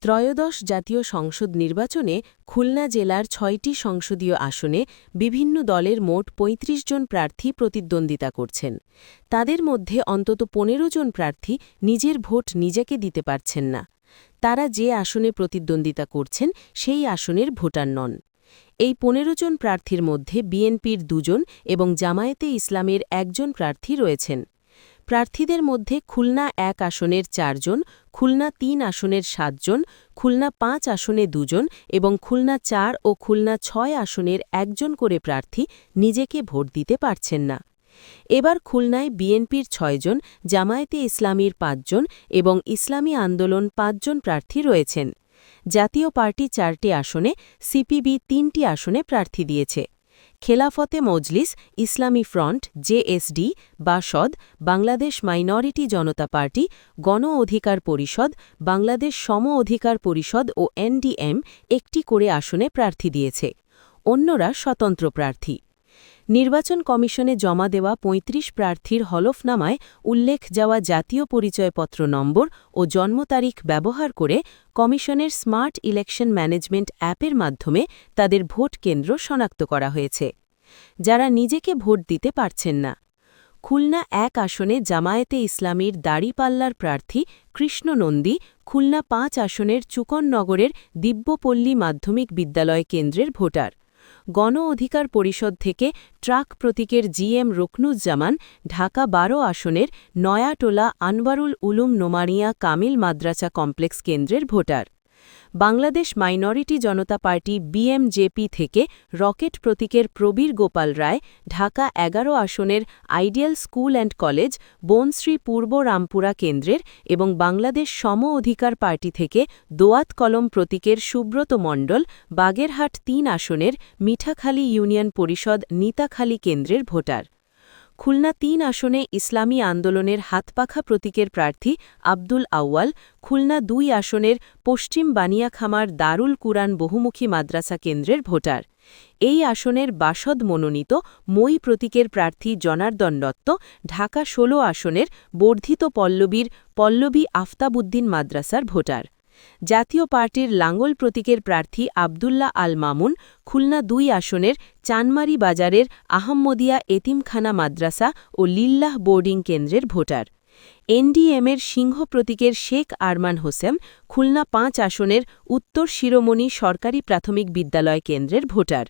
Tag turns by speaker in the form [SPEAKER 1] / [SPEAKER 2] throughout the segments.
[SPEAKER 1] ত্রয়োদশ জাতীয় সংসদ নির্বাচনে খুলনা জেলার ছয়টি সংসদীয় আসনে বিভিন্ন দলের মোট ৩৫ জন প্রার্থী প্রতিদ্বন্দ্বিতা করছেন। তাদের মধ্যে অন্তত ১৫ জন প্রার্থী নিজের ভোট নিজেকে দিতে পারছেন না। তারা যে আসনে প্রতিদ্বন্দ্বিতা করছেন, সেই আসনের ভোটার নন। এই ১৫ জন প্রার্থীর মধ্যে বিএনপির দুজন এবং জামায়াতে ইসলামের একজন প্রার্থী রয়েছেন। প্রার্থীদের মধ্যে খুলনা এক আসনের চারজন খুলনা তিন আসনের সাতজন খুলনা পাঁচ আসনে দুজন এবং খুলনা চার ও খুলনা ছয় আসনের একজন করে প্রার্থী নিজেকে ভোট দিতে পারছেন না। এবার খুলনায় বিএনপির ছয়জন জামায়াতে ইসলামীর পাঁচজন এবং ইসলামী আন্দোলন পাঁচজন প্রার্থী রয়েছেন। জাতীয় পার্টি চারটি আসনে, সিপিবি তিনটি আসনে প্রার্থী দিয়েছে। খেলাফতে মজলিস, Islami front, JSD, Basad, Bangladesh minority Janata party, Gono Odhikar Parishad, Bangladesh সম অধিকার পরিষদ ও এনডিএম একটি করে আসনে প্রার্থী দিয়েছে। অন্যরা স্বতন্ত্র প্রার্থী। নির্বাচন কমিশনে জমা দেওয়া ৩৫ প্রার্থীর হলফনামায় উল্লেখ যাওয়া জাতীয় পরিচয়পত্র নম্বর ও জন্ম তারিখ ব্যবহার করে কমিশনের স্মার্ট ইলেকশন ম্যানেজমেন্ট অ্যাপের মাধ্যমে তাদের ভোট কেন্দ্র শনাক্ত করা হয়েছে। যারা নিজেকে ভোট দিতে পারছেন না। খুলনা এক আসনে জামায়াতে ইসলামীর দাড়িপাল্লার প্রার্থী কৃষ্ণ নন্দী খুলনা পাঁচ আসনের চুকননগরের দিব্যপল্লী মাধ্যমিক বিদ্যালয় কেন্দ্রের ভোটার। গণ অধিকার পরিষদ থেকে ট্রাক প্রতীকের জিএম রুকনুজ্জামান ঢাকা বারো আসনের নয়াটোলা আনবারুল উলুম নোমারিয়া কামিল মাদ্রাসা কমপ্লেক্স কেন্দ্রের voter. Bangladesh minority Janata party BMJP থেকে রকেট প্রতীকের প্রবীর গোপাল রায় ঢাকা এগারো আসনের ideal school and college Banasree পূর্ব রামপুরা কেন্দ্রের এবং বাংলাদেশ সম অধিকার পার্টি থেকে দোয়াত কলম প্রতীকের সুব্রত মণ্ডল বাগেরহাট তিন আসনের মিঠাখালী ইউনিয়ন পরিষদ নিতাখালী কেন্দ্রের ভোটার। খুলনা তিন আসনে ইসলামী আন্দোলনের হাতপাখা প্রতীকের প্রার্থী আব্দুল আউয়াল, খুলনা দুই আসনের পশ্চিম বানিয়াখামার দারুল কুরআন বহুমুখী মাদ্রাসা কেন্দ্রের ভোটার। এই আসনের বাসদ মনোনীত মই প্রতীকের প্রার্থী জনার্দন দত্ত, ঢাকা ১৬ আসনের বর্ধিত পল্লবীর পল্লবী আফতাবুদ্দিন মাদ্রাসার ভোটার। জাতীয় পার্টির লাঙ্গল প্রতীকের প্রার্থী আবদুল্লাহ আল মামুন খুলনা দুই আসনের চানমারি বাজারের আহম্মদিয়া এতিমখানা মাদ্রাসা ও লিল্লাহ বোর্ডিং কেন্দ্রের ভোটার। এনডিএমের সিংহ প্রতীকের শেখ আরমান হোসেন খুলনা পাঁচ আসনের উত্তর শিরোমণি সরকারি প্রাথমিক বিদ্যালয় কেন্দ্রের ভোটার।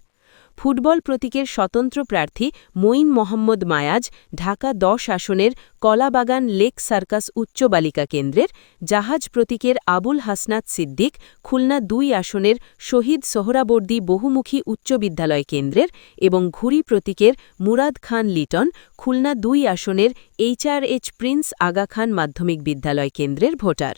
[SPEAKER 1] ফুটবল প্রতীকের স্বতন্ত্র প্রার্থী মঈন মোহাম্মদ মায়াজ ঢাকা দশ আসনের কলাবাগান লেক সার্কাস উচ্চ বালিকা কেন্দ্রের, জাহাজ প্রতীকের আবুল হাসনাত সিদ্দিক খুলনা দুই আসনের শহীদ সোহরাবর্দী বহুমুখী উচ্চ বিদ্যালয় কেন্দ্রের এবং ঘুরি প্রতীকের মুরাদ খান লিটন খুলনা দুই আসনের এইচআরএইচ প্রিন্স আগা খান মাধ্যমিক বিদ্যালয় কেন্দ্রের ভোটার।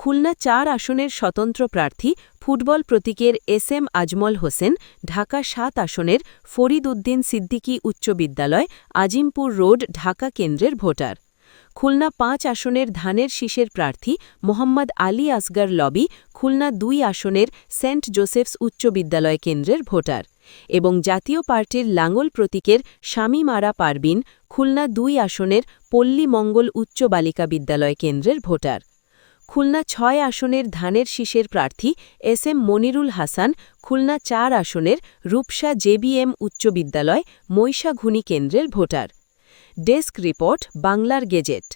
[SPEAKER 1] খুলনা চার আসনের স্বতন্ত্র প্রার্থী ফুটবল প্রতীকের এস এম আজমল হোসেন, ঢাকা সাত আসনের ফরিদ উদ্দিন সিদ্দিকী উচ্চ বিদ্যালয়, আজিমপুর রোড, ঢাকা কেন্দ্রের ভোটার। খুলনা পাঁচ আসনের ধানের শীষের প্রার্থী মোহাম্মদ আলী আসগার লবি, খুলনা দুই আসনের সেন্ট জোসেফস উচ্চ বিদ্যালয় কেন্দ্রের ভোটার এবং জাতীয় পার্টির লাঙ্গল প্রতীকের স্বামী মারা পারবিন, খুলনা দুই আসনের পল্লী মঙ্গল উচ্চ বালিকা বিদ্যালয় কেন্দ্রের ভোটার। খুলনা ছয় আসনের ধানের শীষের প্রার্থী এস এম মনিরুল হাসান, খুলনা চার আসনের রূপসা জেবিএম উচ্চ বিদ্যালয় মৈশাঘুনি কেন্দ্রের ভোটার। ডেস্ক রিপোর্ট, বাংলার গেজেট।